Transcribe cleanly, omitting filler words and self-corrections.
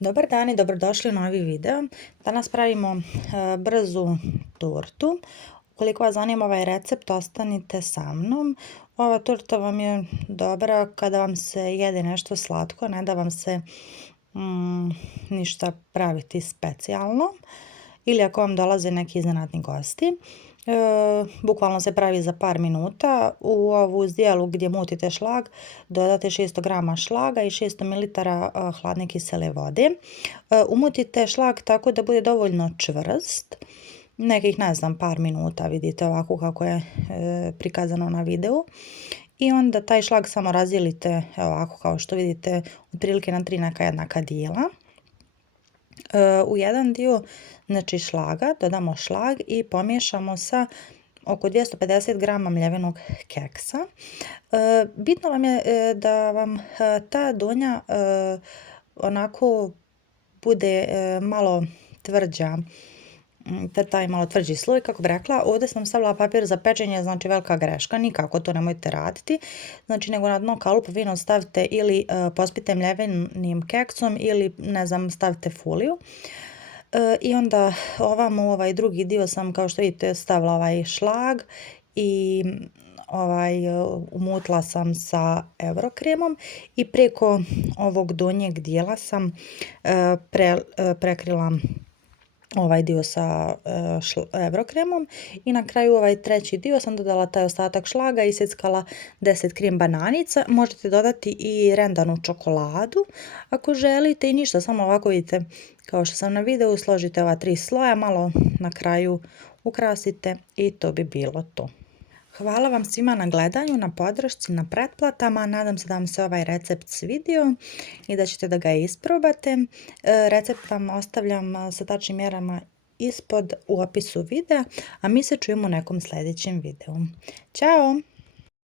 Dobar dan i dobrodošli u novi video. Danas pravimo brzu tortu. Ukoliko vas zanima ovaj recept, ostanite sa mnom. Ova torta vam je dobra kada vam se jede nešto slatko, ne da vam se ništa praviti specijalno. Ili ako vam dolaze neki iznenadni gosti. Bukvalno se pravi za par minuta. U ovu zdjelu gdje mutite šlag dodate 600 g šlaga i 600 ml hladne kisele vode. Umutite šlag tako da bude dovoljno čvrst, nekih ne znam par minuta, vidite ovako kako je prikazano na videu. I onda taj šlag samo razdijelite ovako kao što vidite otprilike na 3 neka jednaka dijela. U jedan dio znači šlaga dodamo šlag i pomiješamo sa oko 250 g mljevenog keksa. Bitno vam je da vam ta donja onako bude malo tvrđa, taj malo tvrđi sloj, kako bi rekla. Ovdje sam stavila papir za pečenje, znači velika greška, nikako to nemojte raditi. Znači nego na dno kalup fino stavite ili pospite mljevenim keksom ili ne znam stavite foliju. I onda ovamo u ovaj drugi dio sam kao što vidite stavila ovaj šlag i umutila sam sa eurokremom i preko ovog donjeg dijela sam prekrila ovaj dio sa eurokremom i na kraju ovaj treći dio sam dodala taj ostatak šlaga i isjeckala 10 krim bananica. Možete dodati i rendanu čokoladu ako želite i ništa, samo ovako vidite kao što sam na videu, složite ova 3 sloja, malo na kraju ukrasite i to bi bilo to. Hvala vam svima na gledanju, na podršci, na pretplatama. Nadam se da vam se ovaj recept svidio i da ćete da ga isprobate. Recept vam ostavljam sa tačnim mjerama ispod u opisu videa, a mi se čujemo u nekom sljedećem videu. Ćao!